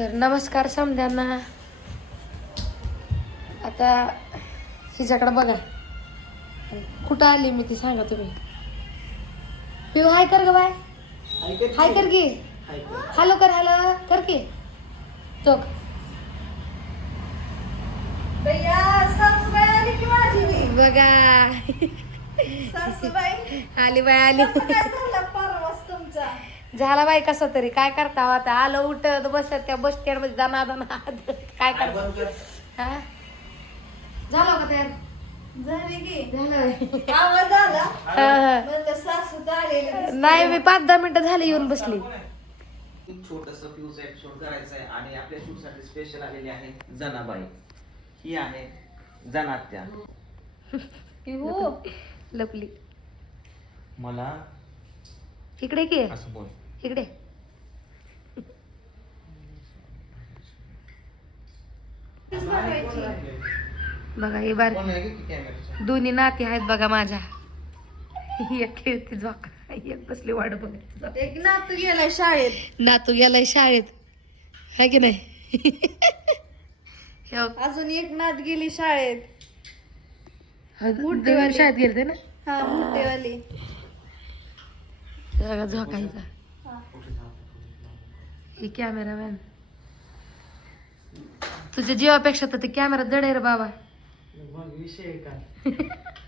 तर नमस्कार समद्यांना. आता हिच्याकडे बघा कुठं आली मी ती सांगा तुम्ही. पिऊ हाय कर ग बाय, हाय कर की, हॅलो कर, हॅलो कर की. तो बघा आली बाय आली. झाला बाई कसा तरी काय करता आता. आलं उठत बसत त्या बस स्टँड मध्ये दाना काय करता. हा झालं का तयार नाही मी 5-10 मिनिटं झाली येऊन बसली. छोटस फ्यूज एपिसोड करायचं आहे आणि आपल्या शूट साठी स्पेशल आलेली आहे जनाबाई. ही आहे जनात्या. लपली मला इकडे की असं बोल इकडे. बघा ही बार दोन्ही नाती आहेत बघा माझ्या. एक खेळती झोका, एक बसली वाट बघत. एक नातू गेलाय शाळेत. नातू गेलाय शाळेत है की नाही. हे बघ, अजून एक नात गेली शाळेत. मोठे शाळेत गेलते ना. हा मोठेवाली. बघा झोकायचा. ही कॅमेरामॅन तुझ्या जीवापेक्षा तर ते कॅमेरा जड आहे रे बाबा. विषय काय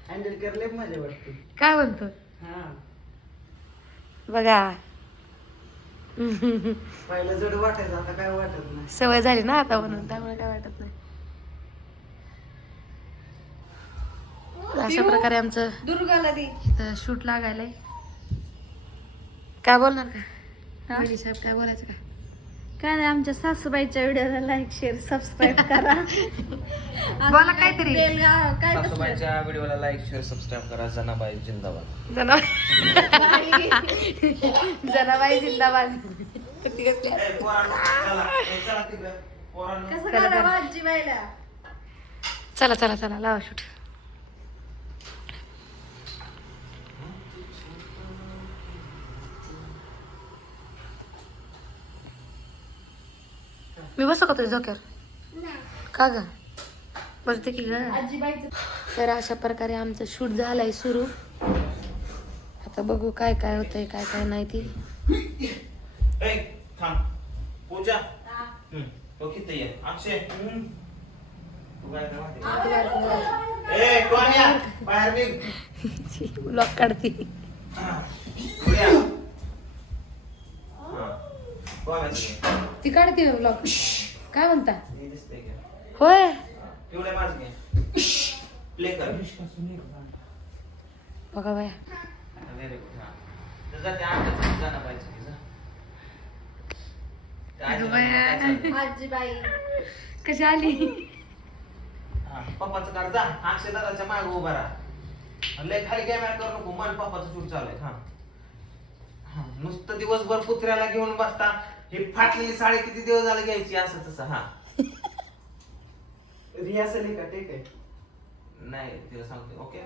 हँडल करले मजा वाटते. काय म्हणतो हा बघा. पहिलं जड वाटायचं आता काय वाटत नाही. सवय झाली ना आता म्हणून त्यामुळे काय वाटत नाही. अशा प्रकारे आमचं दुर्गाला दे. शूट लागायलंय. काय बोलणार का वहिनी साहेब, काय बोलायचं का. काय नाही, आमच्या सासूबाईच्या व्हिडिओला लाईक शेअर सबस्क्राईब करा. बोला काहीतरी. काय सासूबाईच्या व्हिडिओला लाईक शेअर सबस्क्राईब करा. जनाबाई जिंदाबाद. जनाबाई जिंदाबाद. कसं करा आजी बाईला. चला चला चला लावा शूट. मी बसू का तुझ्या झोक्यावर का ग. बसते की ग. आजीबाईचं तर अशा प्रकारे आमचं शूट झालंय सुरू. आता बघू काय काय होतंय काय काय नाही ती. थांब पूजा. तो किती आहे अक्षय. बाहेर निघ. ब्लॉक काढते. ती काढते ब्लॉक. काय म्हणता होय. एवढ्या माझ घे प्ले कर. बघा बाया व्हेरी गुड. हा तुझा त्या आजच जाना पाहिजे की जा. आजीबाई कशी आली. पप्पाचं कर जा. अक्षय दादाच्या मागे उभा राहा. लय खाली कॅमेरा करू नको. मन पप्पाचं शूट चालू आहे. हा नुसतं दिवसभर कुत्र्याला घेऊन बसता. ही फाटलेली साडी किती दिवस झाले घ्यायची असं तसं. हा रिहर्सल आहे का ते काय नाही तिला सांगते. ओके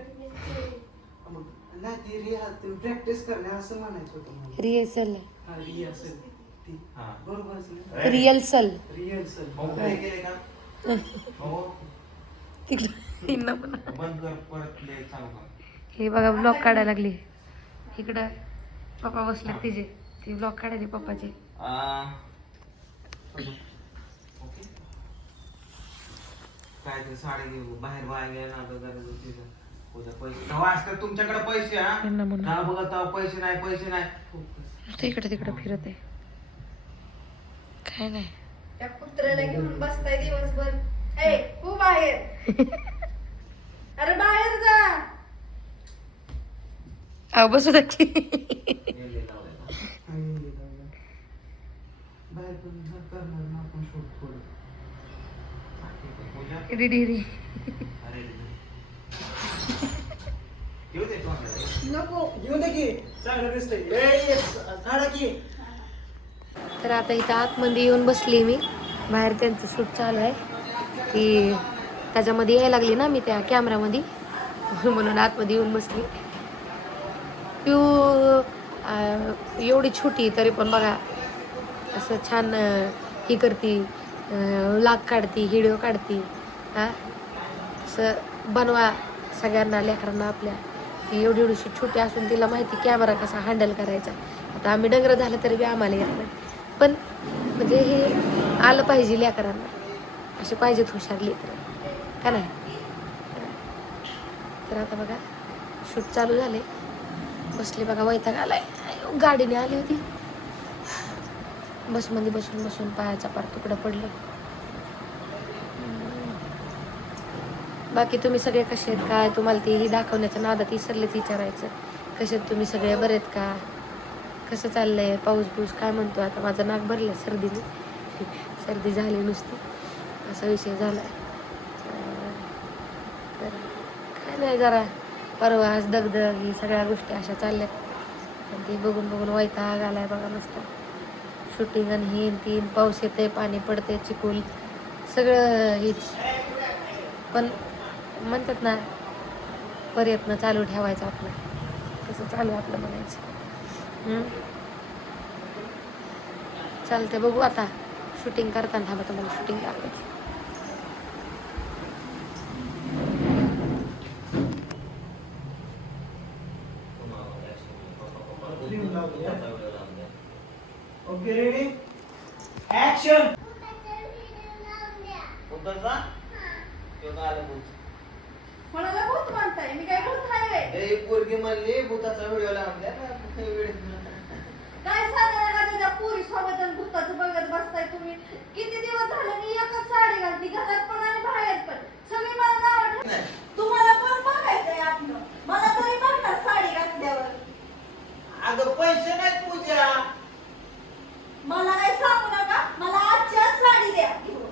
नाही ती रिहर्सल प्रॅक्टिस करणे असं म्हणायचं होतं मला. रिहर्सल हा रिहर्सल ती हा बरोबर. रिहर्सल रिहर्सल भाऊ play केले का भाऊ तिकडं हिंना पण. बंद कर परत प्ले चालू कर. हे बघा ब्लॉक काढायला लागली. इकडं पप्पा बसले तिचे. ती ब्लॉक काढायचे पप्पाचे. ओके काय ते साडी घेऊ बाहेर बाहेर गेला पैसे वाचतात तुमच्याकडे पैसे. यांना म्हणून. हा बघा तेव्हा पैसे नाही पैसे नाही. नुसतं इकडे तिकडे फिरत आहे. काय नाही त्या कुत्र्याला घेऊन बसताय दिवसभर. ए तू बाहेर. अरे बाहेर जा. अहो बसू दे की. बाहेर पण करणार ना आपण शूट थोडं. रेडी रे. नको घेऊन दे की चांगलं दिसतंय. काढा की. तर आता इथं आतमध्ये येऊन बसली मी. बाहेर त्यांचं शूट चालू आहे की त्याच्यामध्ये यायला लागली ना मी त्या कॅमेरामध्ये म्हणून आतमध्ये येऊन बसली. पिऊ एवढी छोटी तरी पण बघा असं छान ही करती, लाग काढती, व्हिडिओ काढती. हां असं बनवा सगळ्यांना, लेकरांना आपल्या. ती एवढी एवढीशी छोटी असून तिला माहिती कॅमेरा कसा हँडल करायचा. आता आम्ही डंगर झालं तरी बी आम्हाला येत नाही, पण म्हणजे हे आलं पाहिजे लेकरांना. असे पाहिजेत हुशार लेकरं का नाही. तर आता बघा शूट चालू झाले, बसले बघा, वैताग आलाय. गाडीने आली होती, बसमध्ये बसून बसून पायाचा पार तुकडं पडलं. बाकी तुम्ही सगळे कसे आहेत काय, तुम्हाला ती दाखवण्याच्या नादात विसरलेच विचारायचं. कसे आहेत तुम्ही सगळे, बरे आहेत का, कसं चाललंय, पाऊस बिऊस काय म्हणतो. आता माझं नाक भरलं सर्दीने, सर्दी झाली नुसती, असा विषय झाला आहे. तर काय नाही, जरा परवास दगदग ही सगळ्या गोष्टी अशा चालल्यात. आणि ते बघून बघून वैताग आलाय बघा नुसतं. शूटिंग आणि हे तीन, पाऊस येते, पाणी पडते, चिखल सगळं हेच. पण म्हणतात ना, प्रयत्न चालू ठेवायचा आपला, कसं चालू आपलं म्हणायचं. चालते, बघू आता शूटिंग करताना. थांबा तुम्हाला शूटिंग दाखवायची. Okay ready action. कोणाला भूत म्हणताय? मी काय भूत आहे? पोरगी म्हणली भूताचा व्हिडिओ लावून काय साधारण त्याच्या पुरी सोबत आणि भूताचं बघत बसताय तुम्ही? किती दिवस झाले मी एकच साडी घालती, घरात पण आणि बाहेर पण. सगळी मला नाव ठेवतात. तुम्हाला पण बघायचंय आपलं, मला तरी बघणार साडी घातल्यावर. अगं पैसे नाहीत पूजा. मला काय सांगू नका, मला आजच्या साडी द्या घेऊन.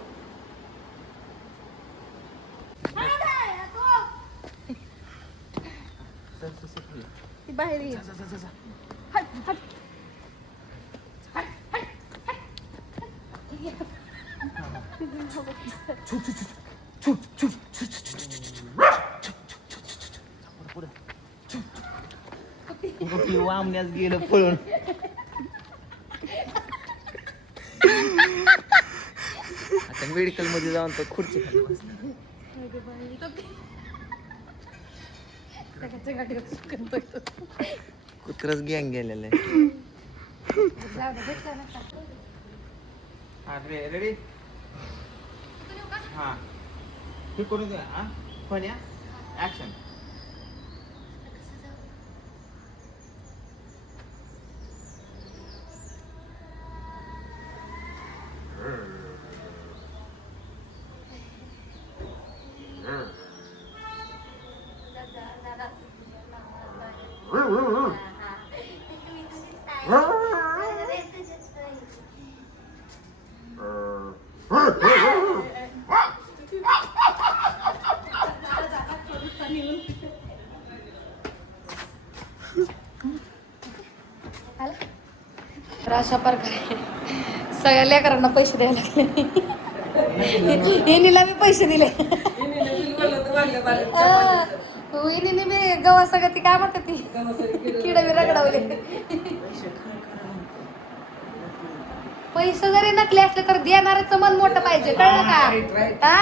ती बाहेर ये. हट हट वामण्यास गेलं पळून. आता मेडिकल मध्ये जाऊन तो खुर्ची खाली बसला. कुत्रच गँग गेलेलं आहे. रेडी हा हे करून द्या. हा पण या ऍक्शन. तर अशा प्रकारे सगळ्या लेकरांना पैसे द्यायला लागले. हिनीला मी पैसे दिले. हिनीने मी गव्हा सगळं ती काय म्हणतात ती किड मी रगडवले. पैसे जरी नकली असले तर देणाऱ्याचं मन मोठं पाहिजे, कळलं का.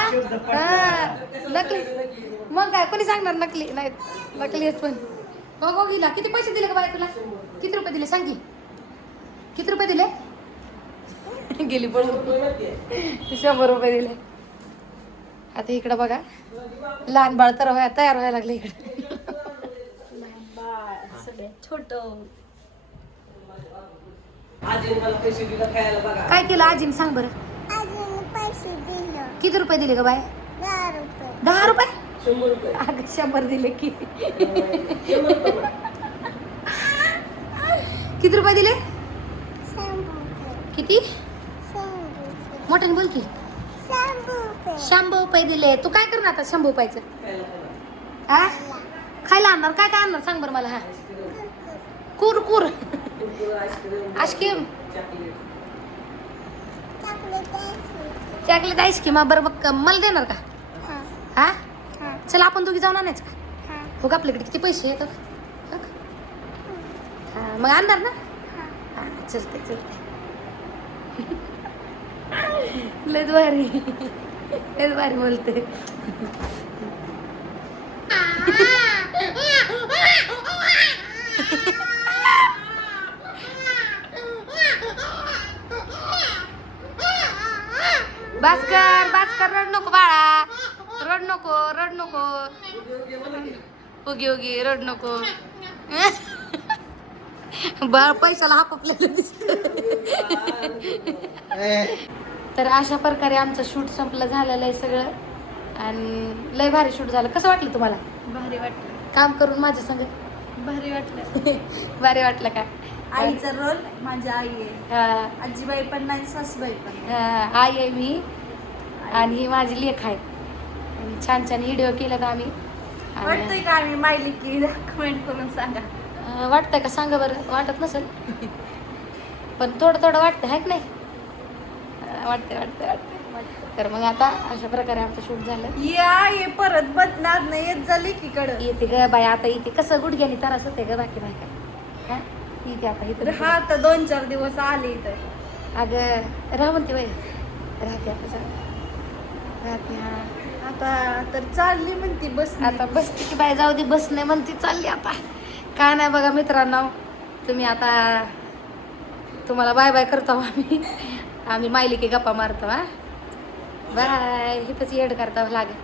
हा नकली मग काय कोणी सांगणार नकली नाही, नकली पण. बघ गेला किती पैसे दिले का बाई तुला, किती रुपये दिले सांग की, किती रुपये दिले. गेली पळून. 100 रुपये दिले. आता इकडं बघा लहान बाळ तर तयार व्हायला लागले इकडे. छोट काय केलं आजीने सांग बरं. किती रुपये दिले का बाय. 10 रुपये. अगं 100 दिले की. किती रुपये दिले. किती मोठ्याने बोल की. 100 रुपये दिले. तू काय करणार आता 100 रुपयाचं. हा खायला आणणार काय काय आणणार सांग बरं मला. हा कुरकुर आईस्क्रीम चॉकलेट आईस्क्रीम बरं बघ मला देणार का. हा चला आपण दोघी जाऊन आणायचं का. हो का आपल्याकडे किती पैसे येतात. हा मग आणणार ना. हा चलते चलते. लयच भारी लयच भारी बोलते. भास्कर रड नको बाळा, रड नको उगी रड नको. बाळ पैशाला हापलेलं दिसत. तर अशा प्रकारे आमचं शूट संपलं झालेलं आहे सगळं आणि लय भारी शूट झालं. कसं वाटलं तुम्हाला भारी वाटलं, काम करून माझ्या संग? भारी वाटलं. भारी वाटलं का? आईचा रोल माझी आई आहे, हा, आजीबाई पण नाही सासूबाई पण. हा, आई आहे मी आणि ही माझी लेख आहे. आणि छान छान व्हिडिओ केल्यात आम्ही. आणि, वाटतंय का आम्ही मायली की कमेंट करून सांगा. वाटतंय का सांगा बरं. वाटत नसेल पण थोडं वाटतं आहे की नाही? वाटतंय. तर मग आता अशा प्रकारे आमचं शूट झालं. या ये परत बदणार नाही येत झाली की कडं. येते ग बाई आता इथे कसं गुडघ्याने त्रास होते ग बाकी नाही काय. हा इथे आता इथं हा तर 2-4 दिवस आले इथं. अगं राह म्हणते वय राहते आता राहते. हा आता तर चालली म्हणती बस. आता बसते की बाई जाऊ दे बस नाही म्हणते चालली आता. काय नाही बघा मित्रांनो, तुम्ही आता तुम्हाला बाय बाय करतो आम्ही मायली की गप्पा मारतो. हा बाय. इथंच एड करता लागेल.